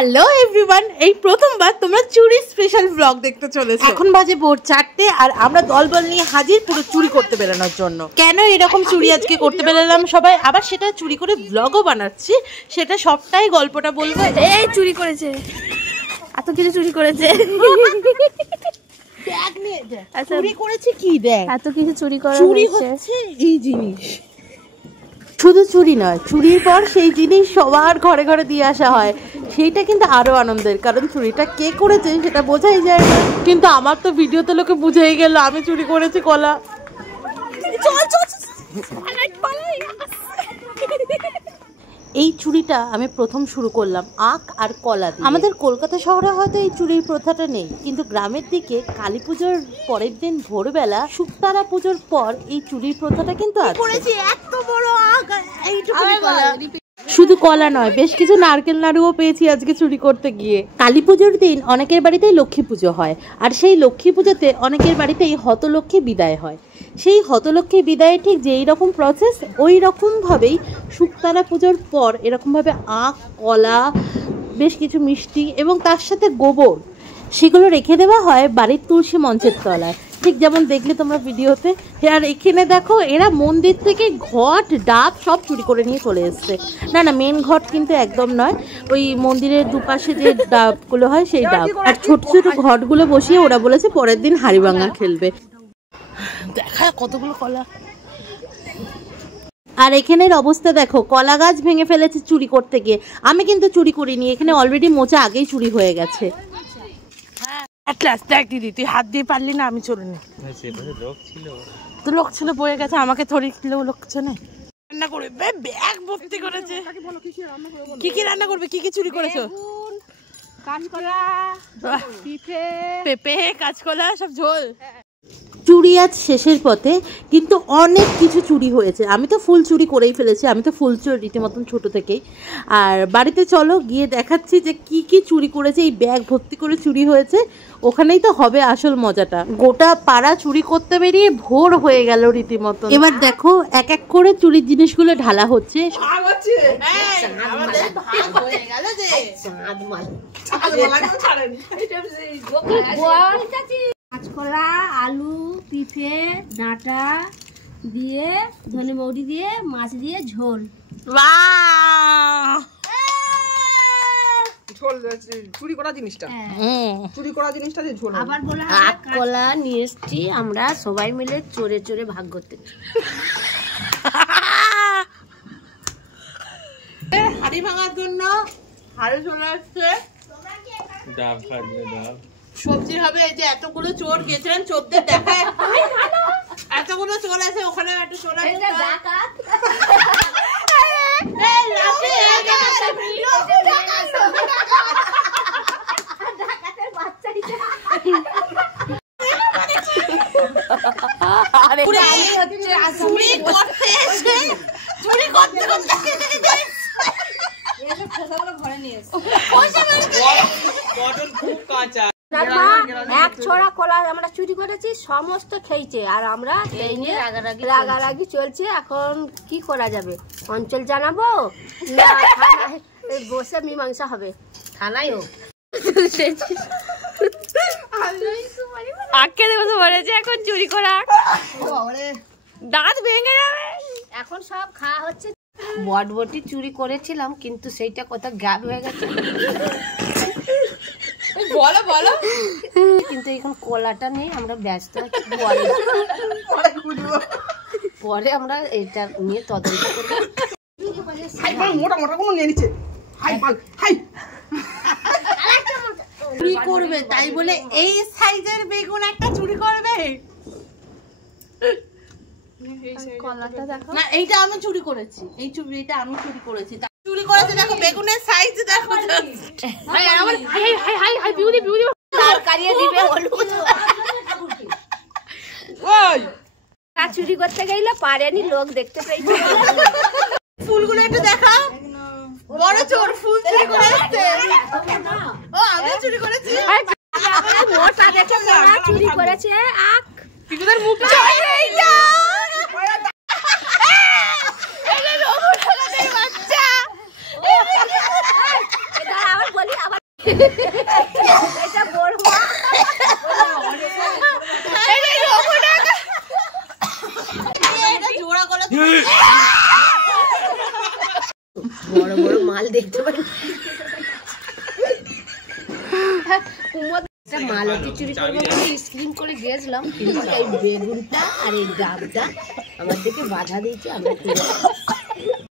Hello everyone, এই প্রথমবার তোমরা চুরি স্পেশাল ব্লগ দেখতে চলেছো। এখন বাজে ভোর 4টে আর আমরা দলবল নিয়ে হাজির পুরো চুরি করতে বেরোনোর জন্য। কেন এরকম চুরি আজকে করতে বেরোলাম সবাই, আবার সেটা চুরি করে ব্লগও বানাচ্ছি, সেটা সবটাই গল্পটা বলবো। এই চুরি করেছে, এত কিছু চুরি করেছে। ব্যাগ নিয়ে যা, চুরি করেছে কি দেখ, এত কিছু চুরি করা চুরি হচ্ছে এই জিনিস। শুধু চুরি নয়, চুরির পর সেই জিনিস সবার ঘরে ঘরে দিয়ে আসা হয়, সেইটা কিন্তু আরো আনন্দের, কারণ চুরিটা কে করেছে সেটা বোঝাই যায় না। কিন্তু আমার তো ভিডিওতে লোকে বুঝেই গেল আমি চুরি করেছি কলা। এই চুরিটা আমি প্রথম শুরু করলাম আখ আর কলা দিয়ে। আমাদের কলকাতা শহরে হয়তো এই চুরির প্রথাটা নেই, কিন্তু গ্রামের দিকে কালী পুজোর পরের দিন ভোরবেলা শুকতারা পুজোর পর এই চুরির প্রথাটা কিন্তু আছে। এত বড় আখ, এইটুকুনি কলা। শুধু কলা নয়, বেশ কিছু নারকেল নাড়ুও পেয়েছি আজকে চুরি করতে গিয়ে। কালী পুজোর দিন অনেকের বাড়িতেই লক্ষ্মী পুজো হয়, আর সেই লক্ষ্মী পুজোতে অনেকের বাড়িতেই হতলক্ষ্মী বিদায় হয়। সেই হতলক্ষ্মী বিদায়ের ঠিক যেই রকম প্রসেস, ওই রকমভাবেই শুকতারা পুজোর পর এরকমভাবে আখ, কলা, বেশ কিছু মিষ্টি এবং তার সাথে গোবর, সেগুলো রেখে দেওয়া হয় বাড়ির তুলসী মঞ্চের তলায়, ঠিক যেমন দেখলে তোমরা ভিডিওতে। আর এখানে দেখো এরা মন্দির থেকে ঘট, ডাব সব চুরি করে নিয়ে চলে এসছে। না না, মেন ঘট কিন্তু একদম নয়, ওই মন্দিরের দুপাশে যে ডাবগুলো হয় সেই ডাব। আর ছোট ছোট ঘটগুলো বসিয়ে ওরা বলেছে পরের দিন হাড়িভাঙা খেলবে। দেখা কতগুলো কলা। আর এখানের অবস্থা দেখো, কলা গাছ ভেঙে ফেলেছে চুরি করতে গিয়ে। আমি কিন্তু চুরি করিনি, এখানে অলরেডি মোচা আগেই চুরি হয়ে গেছে। দেখ দিদি, তুই হাত দিয়ে পারলি না, আমি চলে নি। তো লোক ছিল বয়ে গেছে, আমাকে থরি লোক ছিল না। রান্না করবে, ব্যাগ ভর্তি করেছে। কি কি রান্না করবে, কি কি চুরি করেছো? কাঁচকলা, পেঁপে, কাঁচকলা সব ঝোল। চুরি আজ শেষের পথে, কিন্তু অনেক কিছু চুরি হয়েছে। আমি তো ফুল চুরি করেই ফেলেছি, আমি তো ফুল চোর রীতিমতন ছোট থেকেই। আর বাড়িতে চলো গিয়ে দেখাচ্ছি যে কি কি চুরি করেছে। এই ব্যাগ ভর্তি করে চুরি হয়েছে, ওখানেই তো হবে আসল মজাটা। গোটা পাড়া চুরি করতে বেরিয়ে ভোর হয়ে গেল রীতিমতো। এবার দেখো এক এক করে চুরির জিনিসগুলো ঢালা হচ্ছে। কাঁচকলা, আলু, পিঁপে, ডাঁটা দিয়ে, ধনে মৌরি দিয়ে, মাছ দিয়ে ঝোল। চুরি করা জিনিসটা, চুরি করা জিনিসটা যে ঝোল। আবার বলা কলা নিয়ে এসছি আমরা সবাই মিলে চোরে চোরে ভাগ করতে। হাড়ি ভাঙার জন্য হাড়ি চলে আসছে, সবজি হবে। এই যে এতগুলো চোর গেছেন, চোরদের দেখায় এতগুলো চোর আছে, ওখানে একটা চোর আছে। এক ছড়া কলা আমরা চুরি করেছি, সমস্ত খেয়েছে, আর আমরা রাগারাগি চলছে। এখন কি করা যাবে, অঞ্চল জানাবো না থানায় বসে মীমাংসা হবে? থানায় হোক। আঁকে দেখো বলেছে এখন চুরি করা দাঁত ভেঙে যাবে। এখন সব খাওয়া হচ্ছে। বটবটি চুরি করেছিলাম, কিন্তু সেইটা কত গ্যাপ হয়ে গেছে। বলো বলো। কিন্তু এখন কলাটা নেই, আমরা ব্যস্ত আছি। পরে আমরা এটা নিয়ে তদন্ত করবো। মোটা মোটা কোনো নিয়ে নিচ্ছে, চুরি করবে তাই বলে এই সাইজের বেগুন একটা চুরি করবে? কলাটা দেখো না, এইটা আমি চুরি করেছি, এই চুরিটা আমি চুরি করেছি। চুরি করেছে দেখো, বেগুনের সাইজ দেখো। চুরি করতে গেলে পারেনি, লোক দেখতে পেয়েছে। ফুলগুলো একটু দেখা, বড় চোর ফুল চুরি করে আসছে। ও আমি চুরি করেছি, মোটা দেখে চুরি করেছে। আখ মুখ বলি আবার এটা বড় মা বড় বড় মাল দেখতে পারি মালতি চুরি করবো স্ক্রিন করে গেছিলাম, কিন্তু এই বেগুনটা আর এই ডাবটা আমার দিকে বাধা দিয়েছে। আমরা